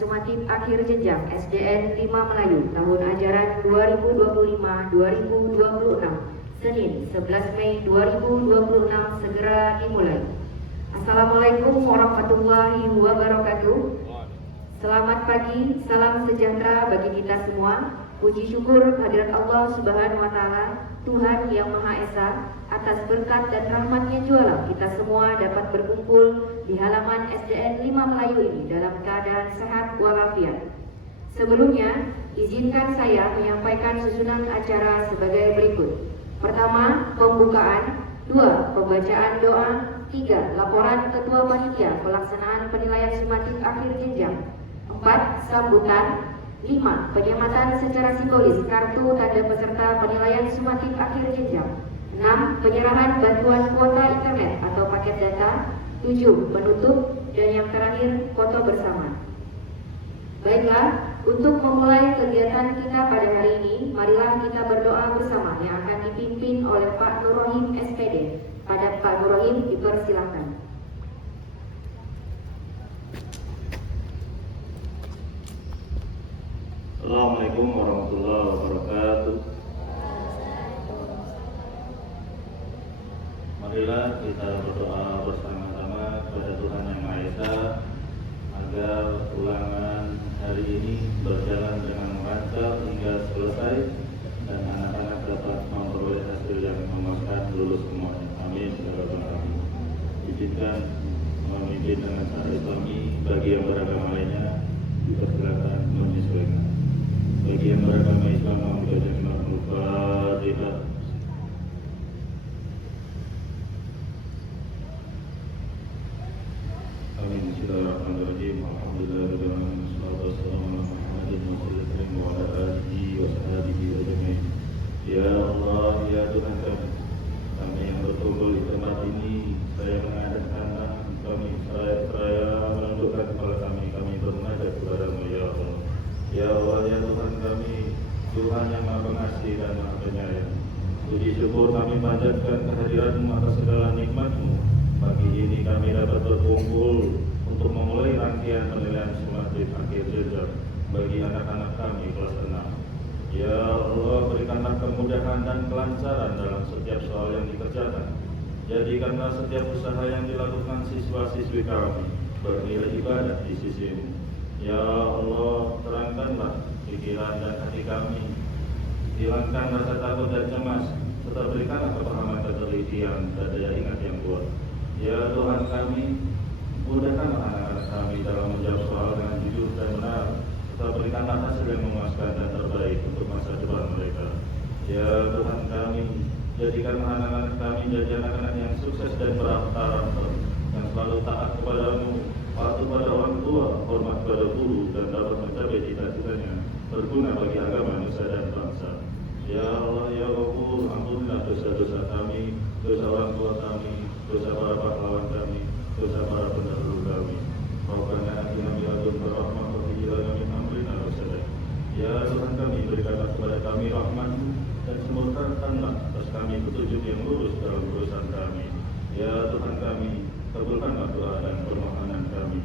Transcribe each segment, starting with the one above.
Sumatif Akhir Jenjang SDN 5 Melayu tahun ajaran 2025-2026 Senin 11 Mei 2026 segera dimulai. Assalamualaikum warahmatullahi wabarakatuh. Selamat pagi, salam sejahtera bagi kita semua. Puji syukur hadirat Allah Subhanahu wa Ta'ala, Tuhan yang Maha Esa, atas berkat dan rahmat-Nya jualah kita semua dapat berkumpul di halaman SDN 5 Melayu ini dalam keadaan sehat walafiat. Sebelumnya, izinkan saya menyampaikan susunan acara sebagai berikut. Pertama, pembukaan. 2. Pembacaan doa. 3. Laporan Ketua Panitia Pelaksanaan Penilaian Sumatif Akhir Jenjang. 4. Sambutan. 5. Penyematan secara simbolis kartu tanda peserta penilaian sumatif akhir jenjang. 6. Penyerahan bantuan kuota internet atau paket data. 7. Penutup. Dan yang terakhir, foto bersama. Baiklah, untuk memulai kegiatan kita pada hari ini, marilah kita berdoa bersama yang akan dipimpin oleh Pak Nur Rohim SPD. Pada Pak Nur Rohim dipersilakan. Assalamualaikum warahmatullahi wabarakatuh. Marilah kita berdoa bersama-sama kepada Tuhan Yang Maha Esa agar ulangan hari ini berjalan dengan lancar hingga selesai dan anak-anak dapat memperoleh hasil yang memuaskan, lulus semuanya. Amin. Izinkan memimpin dengan cara Islami. Bagi yang beragama lainnya dipersilakan menyesuaikan. Bagi yang beragama Islam membaca Suratul Fatihah. Amin. Bismillahirrahmanirrahim. Alhamdulillahirabbil alamin. Wassalatu wassalamu ala Muhammadin wa ala alihi wa sahbihi ajmain. Ya Allah, ya Tuhan kami yang berkumpul di tempat ini, saya mengadakan kami, saya menundukkan kepala kami bermunajat kepada-Mu ya Allah. Ya Allah, ya Tuhan kami, Tuhan yang Maha Pengasih dan Maha Penyayang. Puji syukur kami panjatkan kehadiran-Mu atas segala nikmat-Mu. Pagi ini kami dapat berkumpul untuk memulai rangkaian penilaian sumatif akhir jenjang bagi anak-anak kami kelas 6. Ya Allah, berikanlah kemudahan dan kelancaran dalam setiap soal yang dikerjakan. Jadikanlah setiap usaha yang dilakukan siswa-siswi kami bernilai ibadah di sisi-Mu. Ya Allah, terangkanlah pikiran dan hati kami, hilangkan rasa takut dan cemas, serta berikanlah kepahaman ketelitian dan daya ingat yang kuat. Ya Tuhan kami, mudahkanlah anak-anak kami dalam menjawab soal dengan jujur dan benar, serta berikanlah hasil yang memuaskan dan terbaik untuk masa depan mereka. Ya Tuhan kami, jadikanlah anak-anak kami jadi anak-anak yang sukses dan berkarakter, yang selalu taat kepada-Mu, patuh pada orang tua, hormat pada guru, dan dapat mencapai cita-citanya berguna bagi agama, nusa dan bangsa. Ya Allah, ya Ghafur, ampunilah dosa-dosa kami, dosa orang tua kami, dosa para pahlawan kami, dosa para pendahulu kami. Rabbana atina min ladunka rahmah wa hab lana min amrina rasyada. Ya Tuhan kami, berikanlah kepada kami rahmat-Mu dan semurkanlah atas kami petunjuk yang lurus dalam urusan kami. Ya Tuhan kami, kabulkanlah doa dan permohonan kami.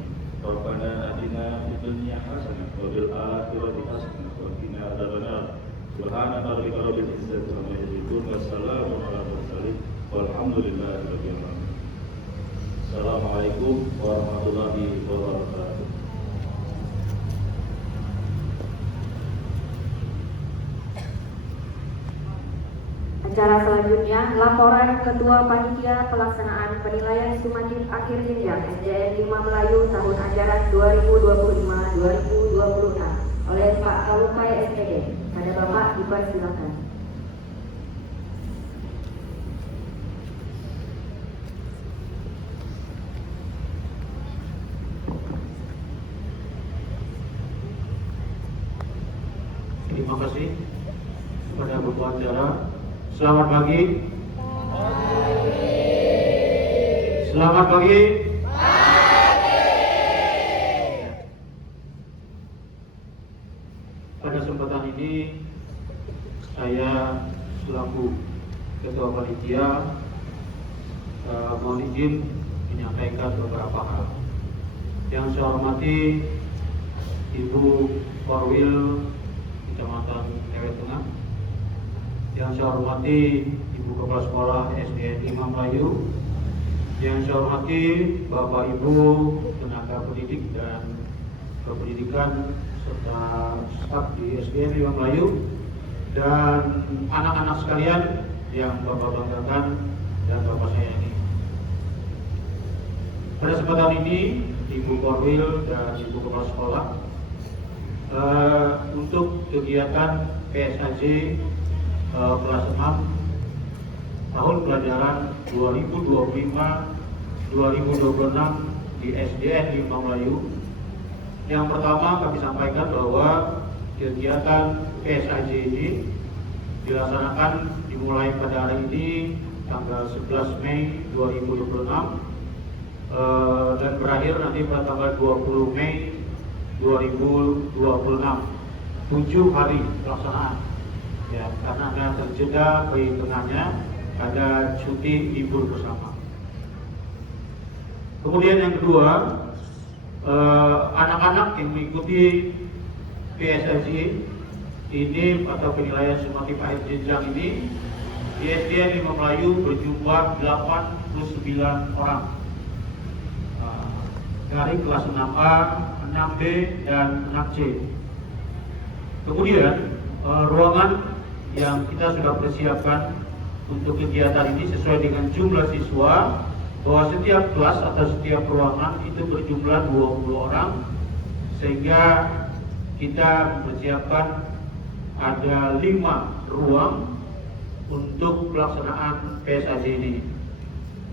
Rabbana atina fid dunya hasanah wa fil akhirati hasanah wa qina adzabannar. Subhana rabbika rabbil izzati amma yasifun wa salamun ala mursalin walhamdulillahi rabbil alamin. Assalamualaikum warahmatullahi wabarakatuh. Acara selanjutnya, laporan Ketua Panitia Pelaksanaan Penilaian Sumatif Akhir Jenjang SDN 5 Melayu tahun ajaran 2025-2026 oleh Pak Kalupai SPD. Pada Bapak dipersilakan. Terima kasih kepada Ketua Acara. Selamat pagi. Selamat pagi. Pada kesempatan ini saya selaku Ketua Panitia mohon izin menyampaikan beberapa hal. Yang saya hormati Ibu Korwil Kecamatan Lewe Tengah. Yang saya hormati Ibu Kepala Sekolah SDN Imam Melayu. Yang saya hormati Bapak Ibu tenaga pendidik dan kependidikan serta staf di SDN Imam Melayu dan anak-anak sekalian yang Bapak banggakan dan Bapak sayangi. Pada kesempatan ini Ibu Korwil dan Ibu Kepala Sekolah untuk kegiatan PSAJ kelas 6 tahun pelajaran 2025-2026 di SDN Imam Melayu. Yang pertama kami sampaikan bahwa kegiatan PSAJ ini dilaksanakan dimulai pada hari ini tanggal 11 Mei 2026 dan berakhir nanti pada tanggal 20 Mei 2026. 7 hari pelaksanaan. Ya, karena ada terjeda di tengahnya ada cuti libur bersama. Kemudian yang kedua, anak-anak yang mengikuti PSAJ ini atau penilaian sumatif akhir jenjang ini di SDN Imam Melayu berjumlah 89 orang dari kelas 6A, 6B, dan 6C. Kemudian ruangan yang kita sudah persiapkan untuk kegiatan ini sesuai dengan jumlah siswa, bahwa setiap kelas atau setiap ruangan itu berjumlah 20 orang, sehingga kita mempersiapkan ada 5 ruang untuk pelaksanaan PSAJ ini.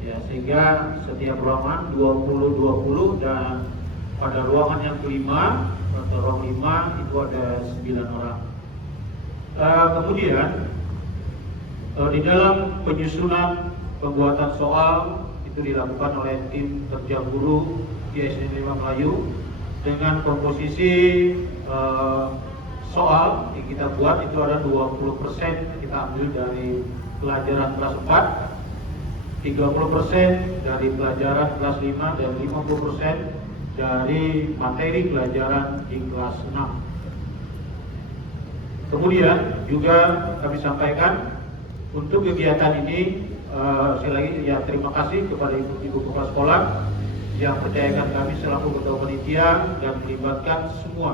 Ya, sehingga setiap ruangan 20 dan pada ruangan yang kelima atau ruang 5 itu ada 9 orang. Kemudian di dalam penyusunan pembuatan soal itu dilakukan oleh tim kerja guru di SDN Imam Melayu dengan komposisi soal yang kita buat itu ada 20% kita ambil dari pelajaran kelas 4, 30% dari pelajaran kelas 5, dan 50% dari materi pelajaran di kelas 6. Kemudian juga kami sampaikan untuk kegiatan ini sekali lagi ya terima kasih kepada Ibu Kepala Sekolah yang percayakan kami selaku ketua panitia dan melibatkan semua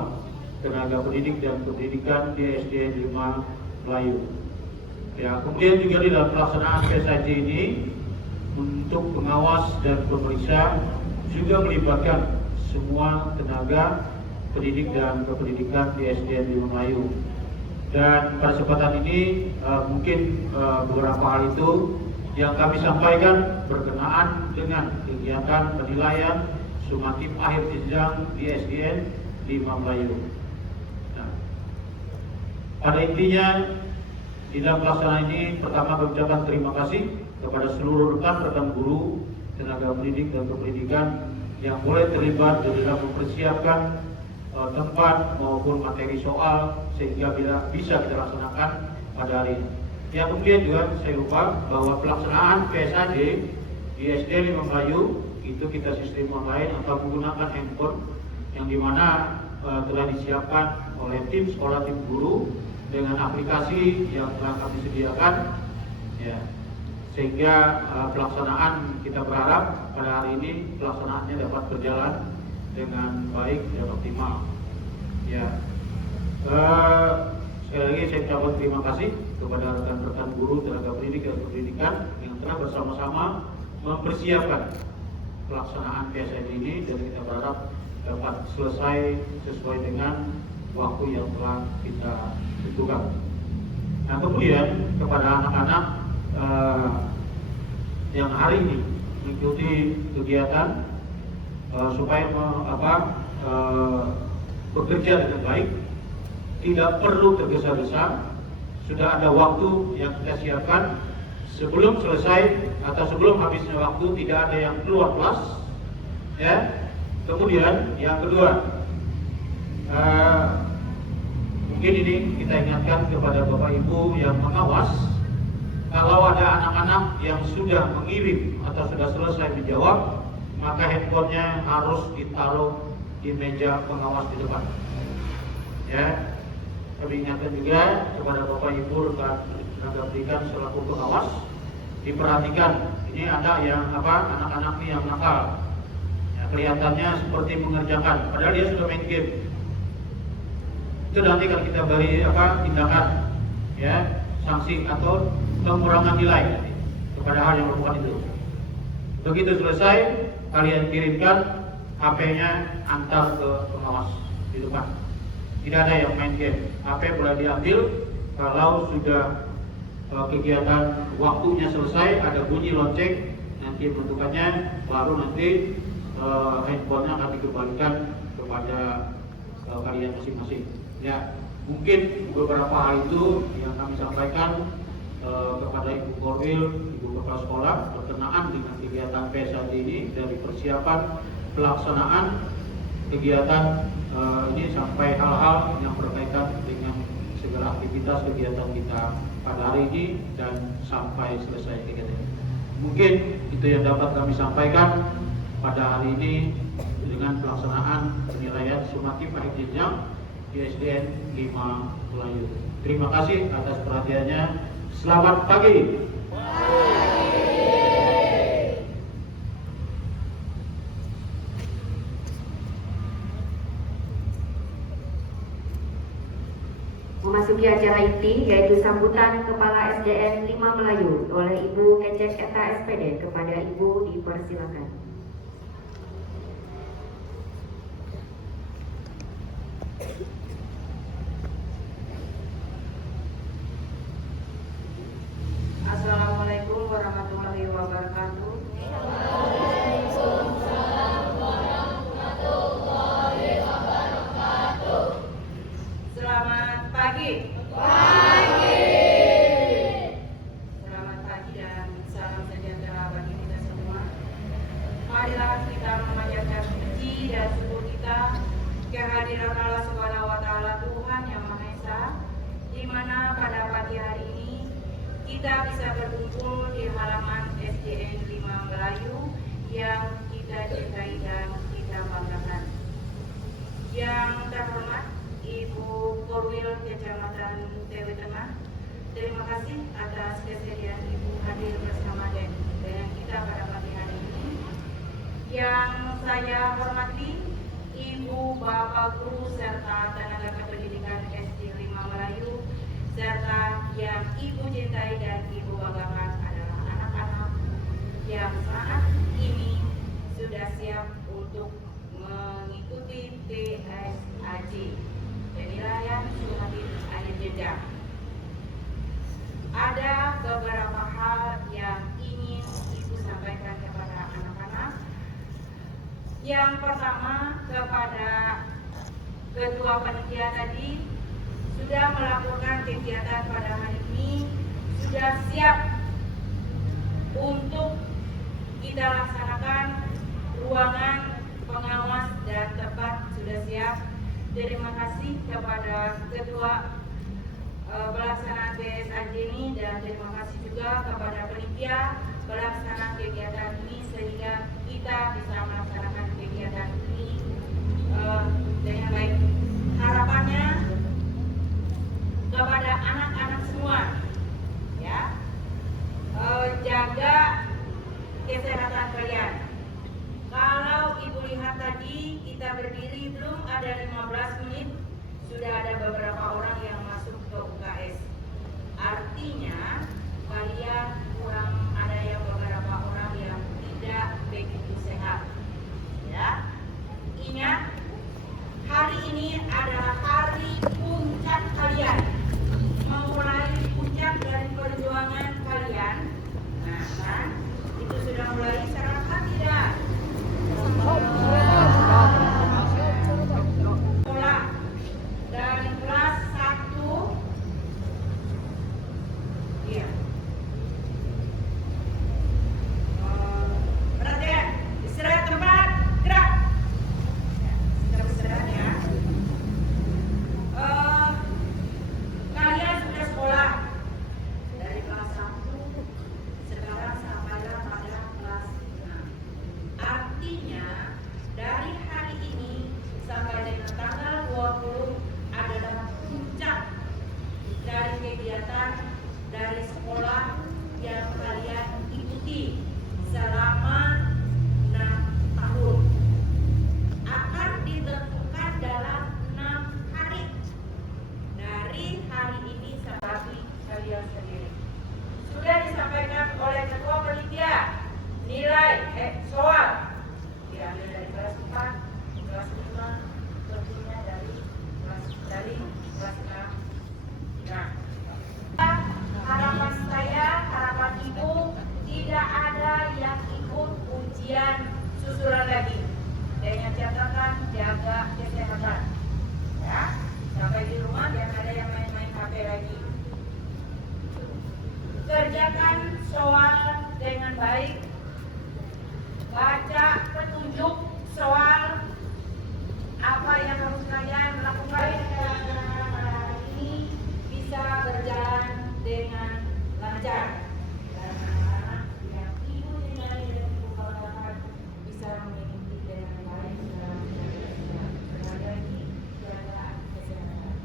tenaga pendidik dan kependidikan di SDN 5 Melayu. Ya, kemudian juga di dalam pelaksanaan PSAJ ini untuk pengawas dan pemeriksa juga melibatkan semua tenaga pendidik dan kependidikan di SDN 5 Melayu. Dan pada kesempatan ini mungkin beberapa hal itu yang kami sampaikan berkenaan dengan kegiatan penilaian sumatif akhir jenjang di SDN 5 Melayu. Nah, pada intinya di dalam pelaksanaan ini pertama kami ucapkan terima kasih kepada seluruh rekan-rekan guru, tenaga pendidik dan kependidikan yang boleh terlibat di dalam mempersiapkan tempat maupun materi soal sehingga bisa kita laksanakan pada hari ini. Yang kemudian juga saya lupa bahwa pelaksanaan PSAJ di SDN 5 Melayu itu kita sistem online atau menggunakan handphone yang dimana telah disiapkan oleh tim sekolah, tim guru dengan aplikasi yang telah kami sediakan, ya, sehingga pelaksanaan kita berharap pada hari ini pelaksanaannya dapat berjalan dengan baik dan optimal. Ya, sekali lagi saya ucapkan terima kasih kepada rekan-rekan guru, tenaga pendidik dan pendidikan yang telah bersama-sama mempersiapkan pelaksanaan PSAJ ini, dan kita berharap dapat selesai sesuai dengan waktu yang telah kita tentukan. Nah, kemudian kepada anak-anak yang hari ini mengikuti kegiatan supaya bekerja dengan baik, tidak perlu tergesa-gesa. Sudah ada waktu yang kita siapkan sebelum selesai atau sebelum habisnya waktu, tidak ada yang keluar kelas, ya. Kemudian yang kedua, mungkin ini kita ingatkan kepada Bapak Ibu yang mengawas, kalau ada anak-anak yang sudah mengirim atau sudah selesai menjawab, maka handphonenya harus ditaruh di meja pengawas di depan. Ya, kami ingatkan juga kepada Bapak Ibu rekan tenaga pendidikan selaku pengawas, diperhatikan. Ini ada yang anak-anak ini yang nakal. Ya, kelihatannya seperti mengerjakan, padahal dia sudah main game. Itu nanti kalau kita beri tindakan, ya, sanksi atau pengurangan nilai kepada hal yang bukan itu. Begitu selesai, kalian kirimkan HP-nya antar ke pengawas di depan. Tidak ada yang main game. HP boleh diambil kalau sudah kegiatan waktunya selesai, ada bunyi lonceng, nanti bentukannya, baru nanti handphonenya akan dikembalikan kepada kalian masing-masing. Ya, mungkin beberapa hal itu yang kami sampaikan kepada Ibu Korwil, Ibu Kepala Sekolah berkenaan dengan kegiatan PSAD ini dari persiapan pelaksanaan kegiatan ini sampai hal-hal yang berkaitan dengan segala aktivitas kegiatan kita pada hari ini dan sampai selesai kegiatan. Mungkin itu yang dapat kami sampaikan pada hari ini dengan pelaksanaan penilaian sumatif akhir jenjang di SDN 5 Melayu. Terima kasih atas perhatiannya. Selamat pagi. Memasuki acara inti yaitu sambutan Kepala SDN 5 Melayu oleh Ibu Kecek Eta SPD. Kepada Ibu dipersilakan. Assalamualaikum warahmatullahi wabarakatuh. Selamat pagi. Selamat pagi dan salam sejahtera bagi kita semua. Marilah kita memanjatkan puji dan syukur kita kehadiran Allah Subhanahu wa taala, Tuhan yang Maha Esa, di mana pada pagi hari ini kita bisa berkumpul di halaman SDN 5 Melayu yang kita cintai dan kita banggakan. Yang terhormat Ibu Korwil Kecamatan Tewe Tengah, terima kasih atas kesediaan Ibu hadir bersama dengan kita pada pagi hari ini. Yang saya hormati Ibu, Bapak Guru serta tenaga kependidikan SD 5 Melayu, serta yang Ibu cintai dan Ibu banggakan adalah anak-anak yang saat ini sudah siap untuk mengikuti PSAJ, penilaian sumatif akhir jenjang. Ada beberapa hal yang ingin Ibu sampaikan kepada anak-anak. Yang pertama, kepada Ketua Panitia tadi sudah melakukan kegiatan pada hari ini, sudah siap untuk kita laksanakan. Ruangan pengawas dan tempat sudah siap. Terima kasih kepada Ketua pelaksanaan PSAJ ini dan terima kasih juga kepada panitia pelaksanaan kegiatan ini sehingga kita bisa melaksanakan kegiatan ini dengan baik. Harapannya kepada anak-anak semua, ya, jaga kesehatan kalian. Kalau Ibu lihat tadi kita berdiri belum ada 15 menit, sudah ada beberapa orang yang masuk ke UKS. Artinya kalian kurang, ada yang beberapa orang yang tidak begitu sehat. Ya, ingat, hari ini adalah hari puncak kalian, memulai puncak dari perjuangan kalian. Nah, kan itu sudah mulai serasa tidak? Sekolah dari kelas 1, iya. Perhatian, istirahat tempat, gerak. Kita istirahat ya. Kalian sudah sekolah dari kelas 1 sekarang sampailah pada kelas 6. Artinya dari hari ini sampai dengan tanggal 20 adalah puncak dari kegiatan dari sekolah yang kalian ikuti selama 6 tahun. Akan ditentukan dalam 6 hari dari hari ini sampai kalian sendiri. Sudah disampaikan oleh Ketua Panitia nilai soal diambil dari kelas 4, kelas 5, tentunya dari kelas 6. Nah, harapan saya, harapan Ibu, tidak ada yang ikut ujian susulan lagi. Dengan catatan jaga kesehatan. Ya, sampai di rumah jangan ada yang main-main HP lagi. Kerjakan soal dengan baik. Baca petunjuk soal apa yang harus kalian lakukan pada ini bisa berjalan dengan lancar. Dan anak-anak yang ibu tinggal dan ibu kawan bisa mengikuti dengan baik dalam lagi jaga kesehatan.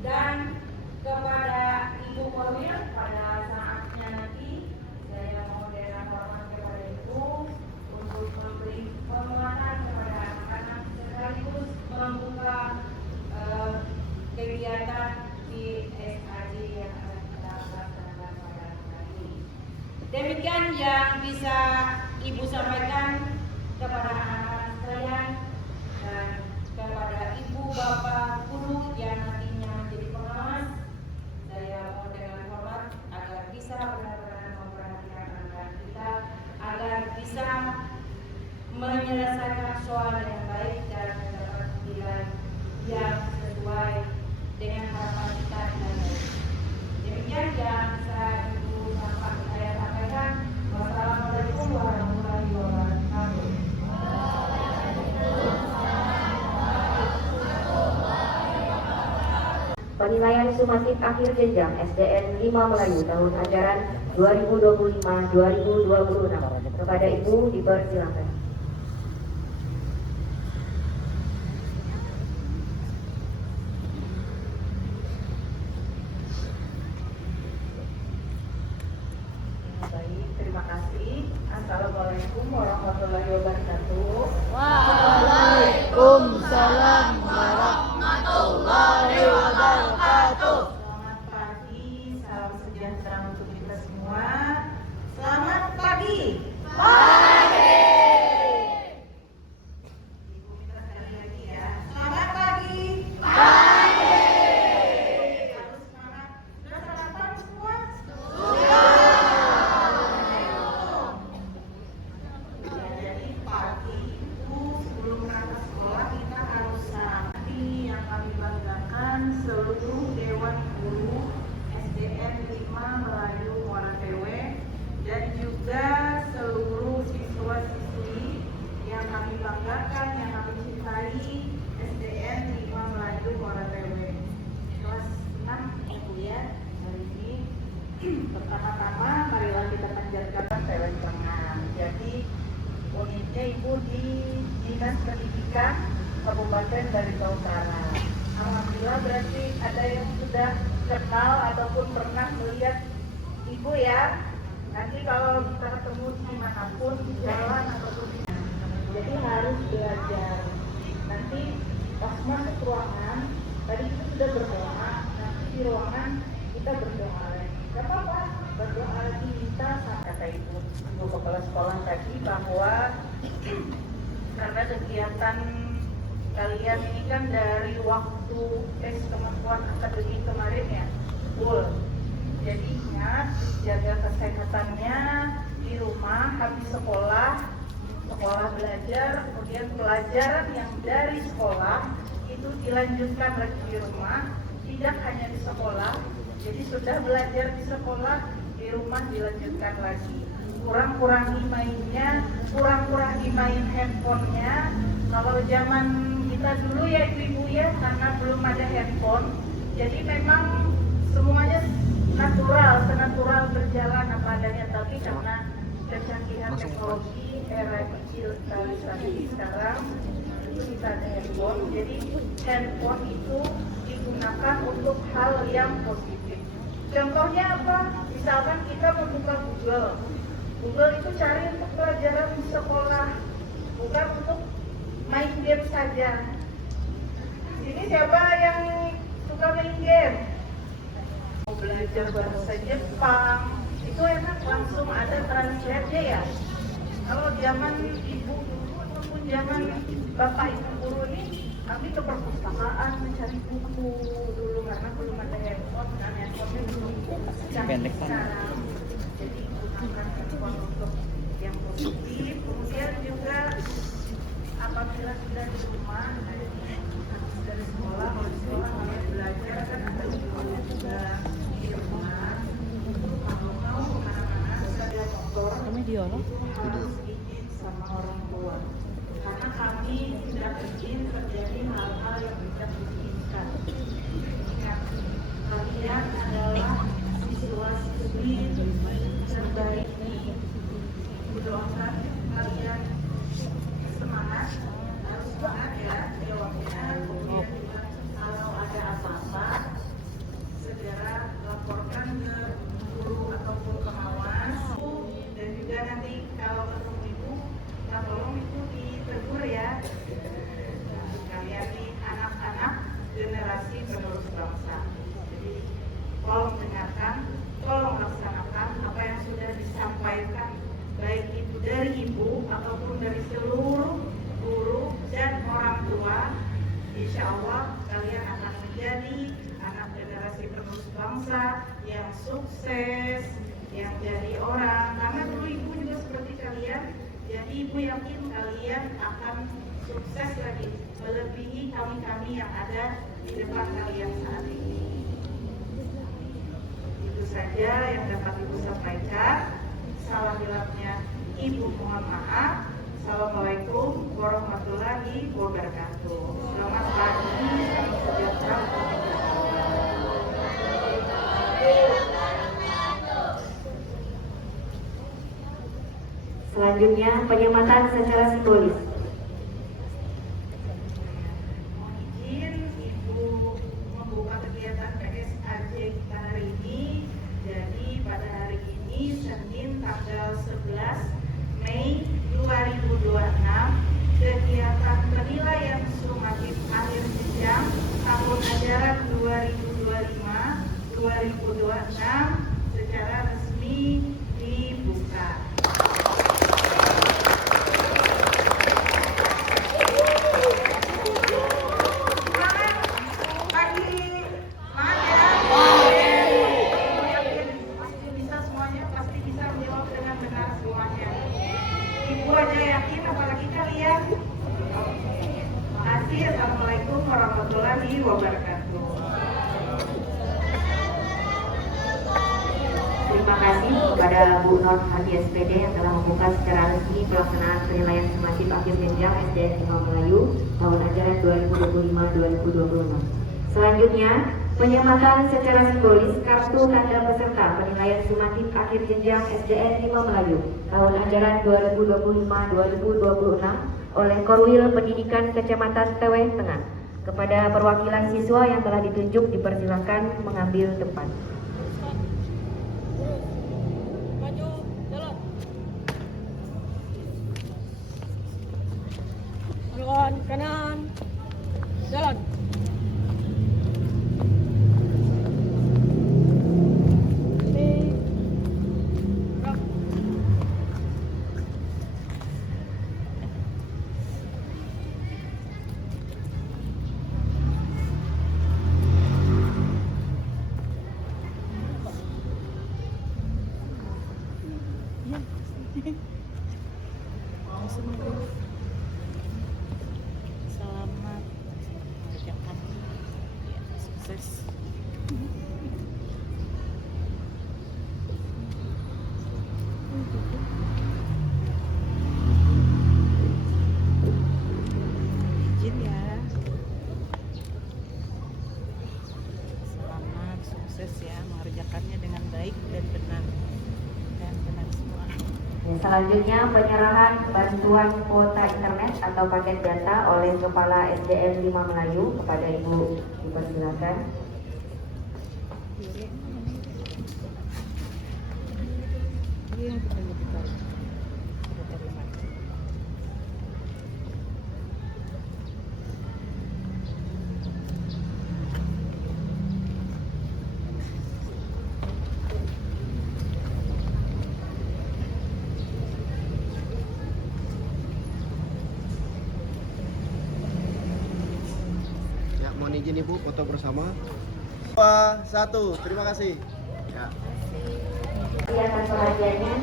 Dan kepada Ibu Korwil pada saatnya nanti saya mohon hormat kepada Ibu untuk memberi penguatan kepada anak-anak sekaligus membuka kegiatan di SAD yang akan kita laksanakan pada hari ini. Demikian yang bisa Ibu sampaikan kepada anak-anak sekalian dan kepada Ibu Bapak Guru yang nantinya menjadi pengawas. Saya mohon dengan hormat agar bisa benar-benar memperhatikan anak-anak kita agar bisa menyelesaikan soal dengan baik dan mendapat nilai yang sesuai dengan harapan kita dan demikian yang bisa Ibu saya sampaikan. Wassalamualaikum warahmatullahi wabarakatuh. Penilaian sumatif akhir jenjang SDN 5 Melayu tahun ajaran 2025-2026. Kepada Ibu dipersilakan. Baik, terima kasih. Assalamualaikum warahmatullahi wabarakatuh. Waalaikumsalam warahmatullahi wabarakatuh. Selamat pagi, salam sejahtera untuk kita semua. Selamat pagi. Ibu minta sekali lagi ya. Selamat pagi. Harus semangat. Sudah sarapan semua? Ya, jadi pagi itu sebelum berangkat sekolah kita harus sarapan. Yang kami banggakan seluruh Dewan Guru SDN 5 Melayu Muara Tewe dan juga seluruh siswa-siswi yang kami banggakan, yang kami cintai SDN 5 Melayu Muara Tewe kelas 6 ya Bu ya. Hari ini pertama-tama marilah kita panjatkan Tewe Tengah. Jadi unitnya Ibu di Dinas Pendidikan Kabupaten Barito Utara. Alhamdulillah berarti ada yang sudah kenal ataupun pernah melihat Ibu ya. Nanti kalau kita ketemu dimanapun, di jalan ataupun di jadi harus belajar. Nanti pas masuk ruangan, tadi kita sudah berdoa, nanti di ruangan kita berdoa lagi. Gak apa-apa, berdoa lagi minta sama kata Ibu kepala sekolah tadi bahwa karena kegiatan kalian ini kan dari waktu tes kemampuan akademik kemarin ya, full. Jadi ingat jaga kesehatannya di rumah, habis sekolah belajar, kemudian pelajaran yang dari sekolah itu dilanjutkan lagi di rumah, tidak hanya di sekolah. Jadi sudah belajar di sekolah, di rumah dilanjutkan lagi. Kurang-kurangi mainnya, kurang-kurangi main handphonenya. Kalau zaman kita dulu ya ibu-ibu ya, karena belum ada handphone, jadi memang semuanya natural, senatural berjalan apa adanya. Tapi karena kecanggihan teknologi era digitalisasi sekarang itu bisa ada handphone. Jadi handphone itu digunakan untuk hal yang positif. Contohnya apa? Misalkan kita membuka Google. Google itu cari untuk pelajaran sekolah, bukan untuk main game saja. Ini siapa yang suka main game? Mau belajar bahasa Jepang, itu enak langsung ada translate ya. Kalau zaman ibu dulu ataupun zaman bapak ibu guru ini, kami ke perpustakaan mencari buku dulu karena belum ada handphone dan handphonenya belum canggih sekarang. Jadi gunakan handphone untuk yang positif. Kemudian juga apabila sudah di rumah dari sekolah, kalau di sekolah kalian belajar kan ada bukunya juga di rumah. Kalau mau kemana-mana sepeda motor itu harus izin sama orang tua. Karena kami tidak ingin terjadi hal-hal yang tidak diinginkan. Ingat, kalian adalah siswa-siswi terbaik di doakan kalian semangat, harus semangat ya jawabnya. Kemudian juga kalau ada apa-apa segera laporkan ke guru ataupun pengawas. Dan juga nanti kalau ketemu ibu, kita tolong itu ditegur ya. Kalian nih anak-anak generasi penerus bangsa. Jadi tolong dengarkan, tolong laksanakan apa yang sudah disampaikan, baik itu dari ibu ataupun dari seluruh guru dan orang tua. Insya Allah kalian akan menjadi anak generasi penerus bangsa yang sukses, yang jadi orang. Karena dulu ibu juga seperti kalian, jadi ibu yakin kalian akan sukses lagi, melebihi kami-kami yang ada di depan kalian saat ini. Itu saja yang dapat ibu sampaikan. Salah hilafnya ibu mohon maaf. Assalamualaikum warahmatullahi wabarakatuh. Selamat pagi, salam sejahtera. Selanjutnya penyematan secara simbolis. Mohon izin ibu membuka kegiatan PSAJ kita hari ini. Jadi pada hari ini Senin tanggal 11 Mei 2026, kegiatan penilaian sumatif akhir jenjang tahun ajaran 2025-2026 secara resmi dibuka. Ibu aja yakin, apalagi kalian. Makasih. Assalamualaikum warahmatullahi wabarakatuh. Terima kasih kepada Bu Nur Hadi SPD yang telah membuka secara resmi pelaksanaan penilaian sumatif akhir jenjang SDN 5 Melayu tahun ajaran 2025-2026. Selanjutnya, penyematan secara simbolis kartu tanda peserta penilaian sumatif akhir jenjang SDN 5 Melayu tahun ajaran 2025-2026 oleh Korwil Pendidikan Kecamatan Teweh Tengah. Kepada perwakilan siswa yang telah ditunjuk dipersilakan mengambil tempat. Kanan, jalan. Selamat mengerjakan ya, sukses. Izin ya. Selamat sukses ya mengerjakannya dengan baik dan benar semua. Ya, Selanjutnya penyerahan bantuan kuota internet atau paket data oleh Kepala SDM 5 Melayu kepada Ibu, dipersilakan. Ya, mohon izin Ibu foto bersama. 1, terima kasih. Ya. Atas perhatiannya.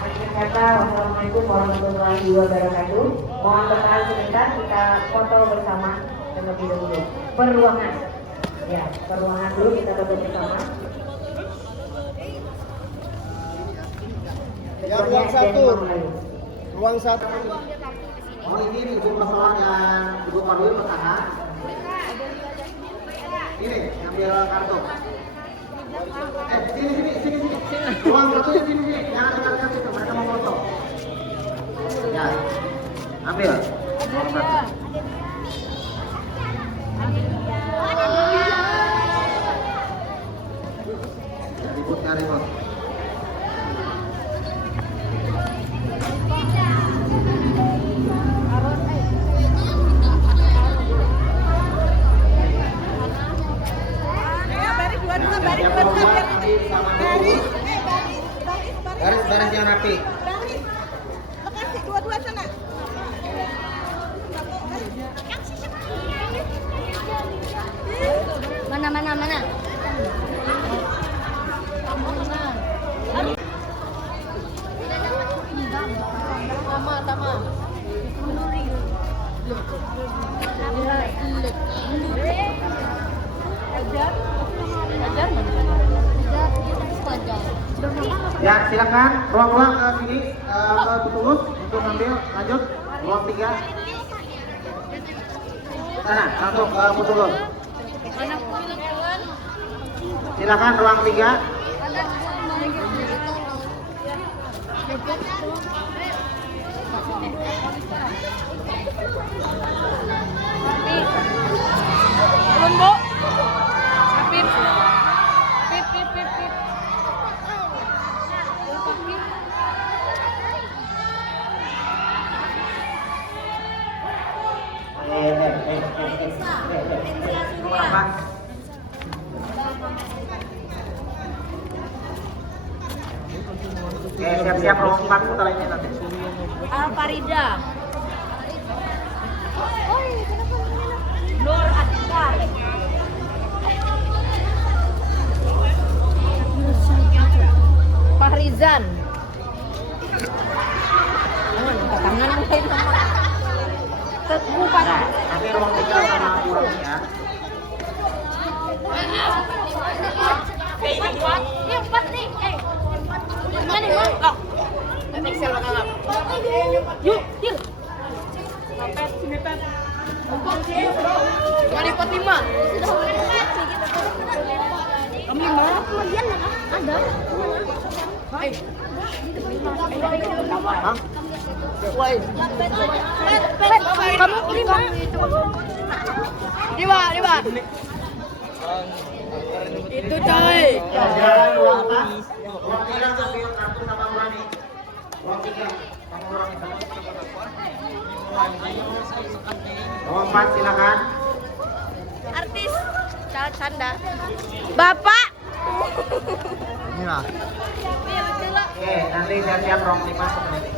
Akhir kata, wassalamualaikum warahmatullahi wabarakatuh. Mohon berkenan sebentar, kita foto bersama terlebih dahulu. Peruangan, ya, peruangan dulu kita foto bersama. Ya, ruang 1. Melayu. Ruang 1. Oh ini Ibu persoalan yang Ibu Parwil ke sana. Ini ambil kartu. Sini. Ruang 1 di sini. Jangan dekat-dekat situ, mereka mau foto. Ya. Ambil. Ruang 1. Ribut. Baris yang rapi. Lokasi dua-dua sana. Mana. Tama. Ya, silakan ruang-ruang ke sini ke Tulus untuk ngambil. Lanjut ruang 3. Sana, langsung ke Tulus. Silakan ruang 3. Turun, Bu. Pip. Oke, siap-siap ruang 4 setelah ini nanti. Alfarida. Nur Atika. Fahrizan. Tangan yang lain sama. Bukan. Nanti ruang 3 sama kurang ya. Yang pas nih. Mana Bang? Excel banget. Yuk, Til. Pepet, sini Pep. Mari pot 5. Kami 5. Kemudian ada. Hai. Bang, Woi. Kamu 5. 5. Itu coy. jalan ruang apa? Ruang 3 ambil kartu sama Urani. Ruang 3 sama Urani. Ruang 4 silakan. Artis canda. Bapak. Inilah. Oke, nanti siap-siap ruang 5 seperti ini.